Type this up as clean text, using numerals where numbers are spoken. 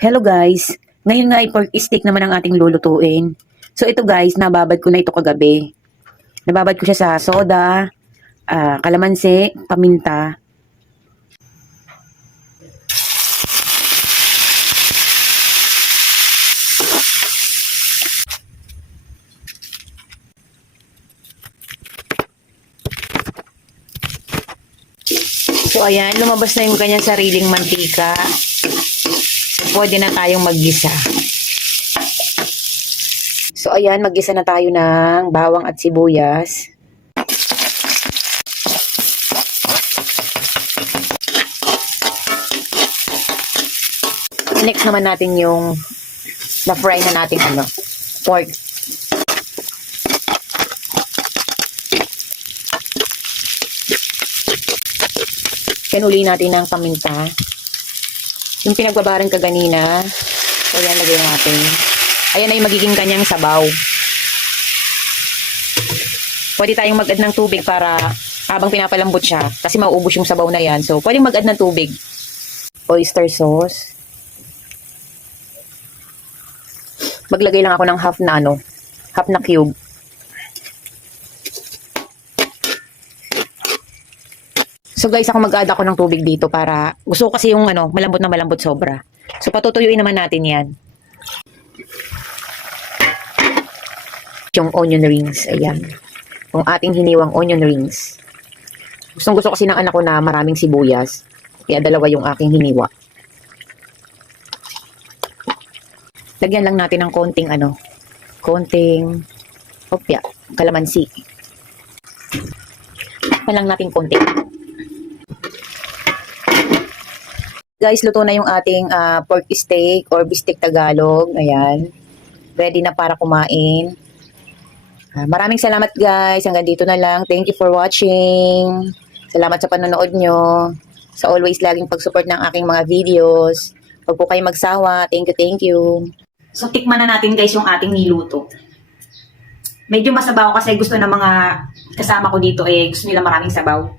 Hello guys, ngayon nga ay pork steak naman ang ating lulutuin. So ito guys, nababad ko na ito kagabi. Nababad ko siya sa soda, kalamansi, paminta. So ayan, lumabas na yung kanyang sariling mantika. So pwede na tayong maggisa. So ayan, maggisa na tayo ng bawang at sibuyas. Next naman natin yung na-fry na natin pork. Kanuli natin ng paminta. Yung pinagbabaran ka ganina. So ayan, lagay natin. Ayan na yung magiging kanyang sabaw. Pwede tayong mag-add ng tubig para habang pinapalambot siya. Kasi mauubos yung sabaw na yan. So pwede mag-add ng tubig. Oyster sauce. Maglagay lang ako ng half na cube. So guys, ako mag-add ako ng tubig dito para gusto ko kasi yung malambot na malambot sobra. So patutuyuin naman natin 'yan. Yung onion rings, ayan. Yung ating hiniwang onion rings. Gustong-gusto kasi ng anak ko na maraming sibuyas. Kaya dalawa yung aking hiniwa. Lagyan lang natin ng konting opya, kalamansi. Lang natin konting. Guys, luto na yung ating pork steak or bistek Tagalog. Ayan. Ready na para kumain. Maraming salamat guys. Hanggang dito na lang. Thank you for watching. Salamat sa panonood nyo. Sa always laging pag-support ng aking mga videos. Huwag po kayo magsawa. Thank you, thank you. So, tikman na natin guys yung ating niluto. Medyo masabaw kasi gusto ng mga kasama ko dito gusto nila maraming sabaw.